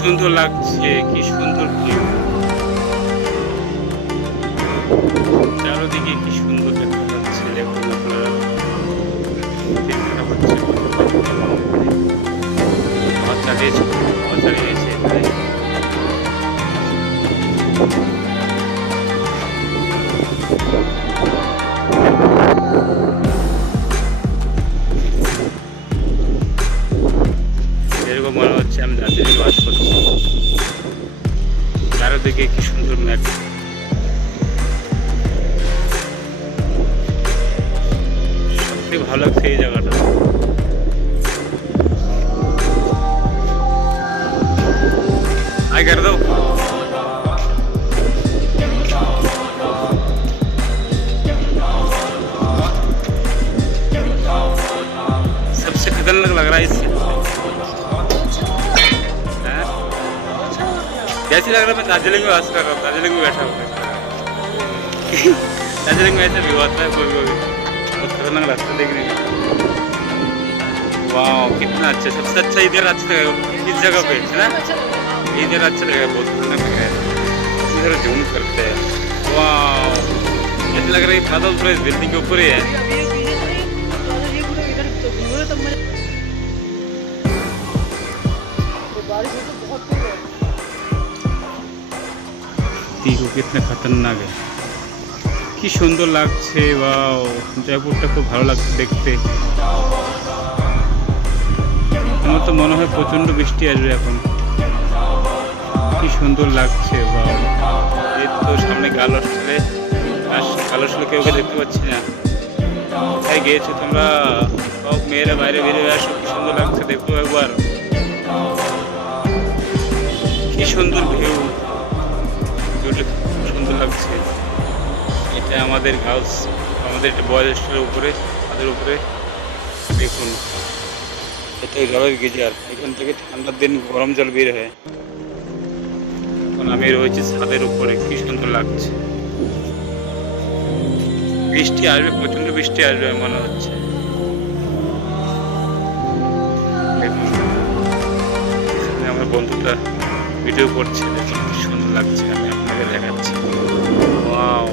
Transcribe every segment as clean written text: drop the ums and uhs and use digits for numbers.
সুন্দর লাগছে, কি সুন্দর ভিউ, চারদিকে কি সুন্দর দেখা যাচ্ছে। দেখুন আপনারা দেখতে পাচ্ছেন, হাওয়া চালিয়েছে, হাওয়া চালিয়েছে এখানে। এরকম মনে হচ্ছে আমি দার্জিলিং বাস করছি। চারদিকে কি সুন্দর ম্যাপ, সত্যি ভালো লাগছে এই জায়গাটা। আই कर दो। सबसे खतरनाक लग रहा है इससे। हाँ? जैसे लग रहा है मैं दार्जिलिंग में वास कर रहा हूँ, दार्जिलिंग में बैठा हूँ। दार्जिलिंग में ऐसा भी होता है कोई कोई, बहुत खतरनाक लगता है देखने में। वाह कितना अच्छा, सबसे अच्छा इधर अच्छा लगेगा इस जगह पे, है ना? इधर अच्छा लगेगा, बहुत खतरनाक लग रहा है। इधर जूम करते हैं, वाह ऐसा लग रहा है बादल पूरे बिल्डिंग के ऊपर ही है। देखो कितना खतरनाक है, কি সুন্দর লাগছে। ওয়াও জয়পুরটা খুব ভালো লাগছে দেখতে। আমার তো মনে হয় প্রচন্ড বৃষ্টি আসবে এখন, কি সুন্দর লাগছে। ওয়াও এই তো সামনে গাল আসলে, গাল আসলে কেউ দেখতে পাচ্ছি না। কোথায় গিয়েছো তোমরা? সব মেয়েরা বাইরে বেরিয়ে আসো, কি সুন্দর লাগছে দেখো একবার, কি সুন্দর ভিউ, ভিউটা খুব সুন্দর লাগছে। এটা আমাদের গার্লস, আমাদের একটা বয়েজ হোস্টেলের উপরে, ছাদের উপরে দেখুন, এটা জলের গিজার। এখান থেকে ঠান্ডার দিন গরম জল বের হয়। এখন আমি রয়েছি ছাদের উপরে, কি সুন্দর লাগছে। বৃষ্টি আসবে, প্রচন্ড বৃষ্টি আসবে মনে হচ্ছে। দেখুন এখানে আমার বন্ধুটা ভিডিও করছে, দেখুন কি সুন্দর লাগছে, আমি আপনাকে দেখাচ্ছি। ওয়াও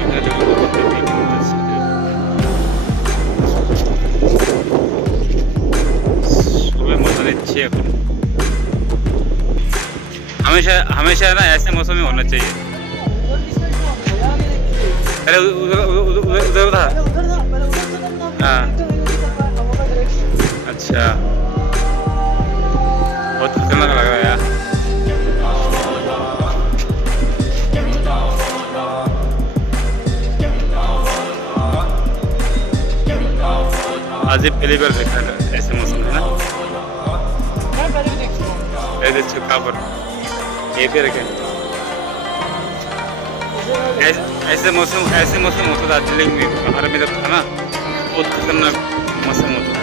এখানে দেখুন सुबह मजा लेती है अपन। हमेशा हमेशा ना ऐसे मौसम में होना चाहिए। अरे उधर उधर उधर उधर था। हाँ अच्छा, बहुत खतरनाक लग रहा है यार। आज ही पहली बार देखा है ऐसे मौसम है ना। ऐसे कहाँ पर ये भी रखे ऐसे मौसम होता दार्जिलिंग में, पहाड़ में जब था ना, बहुत खतरनाक मौसम होता था।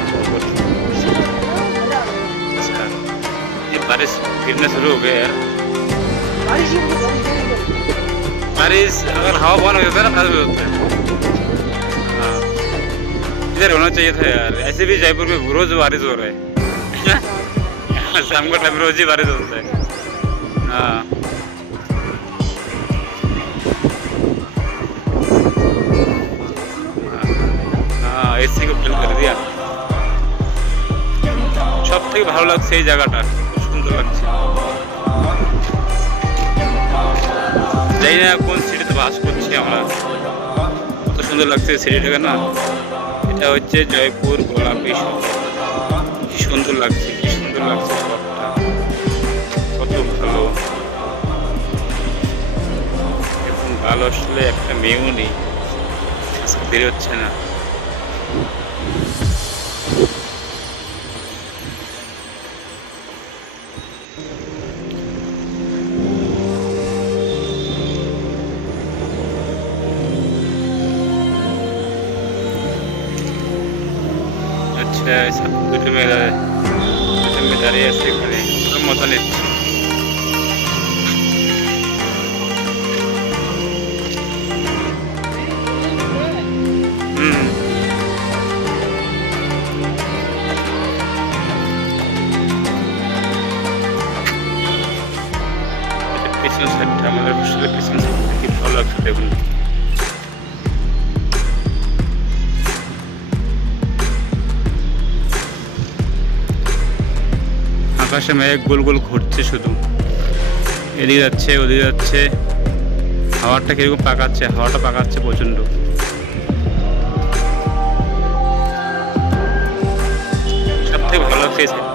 अच्छा ये बारिश गिरना शुरू हो गया यार। बारिश अगर हवा बंद हो जाता है ना, बारिश भी होता है। हाँ इधर होना चाहिए था यार, ऐसे भी जयपुर में रोज बारिश हो रहा है। शाम का टाइम रोज ही बारिश होता है। हाँ हाँ एसी को ফেল করে দিয়া। সব থেকে ভালো লাগছে এই জায়গাটা, খুব সুন্দর লাগছে। জানি না কোন সিটিতে বাস করছি আমরা, কত সুন্দর লাগছে সিটিটাকে না। এটা হচ্ছে জয়পুর গোলাপী শহর, কি সুন্দর লাগছে, কি সুন্দর লাগছে শহরটা, কত ভালো। এখন ভালো আসলে একটা মেয়েও নেই, আজকে দেরি হচ্ছে না। अच्छा দুটো মেয়ে দাঁড়িয়ে আছে এখানে, মজা নিচ্ছে। আকাশে মেঘ গোল গোল ঘুরছে শুধু, এদিকে যাচ্ছে ওদিকে যাচ্ছে। হাওয়াটা কিরকম পাকাচ্ছে, হাওয়াটা পাকাচ্ছে প্রচণ্ড। সব থেকে ভালো লাগছে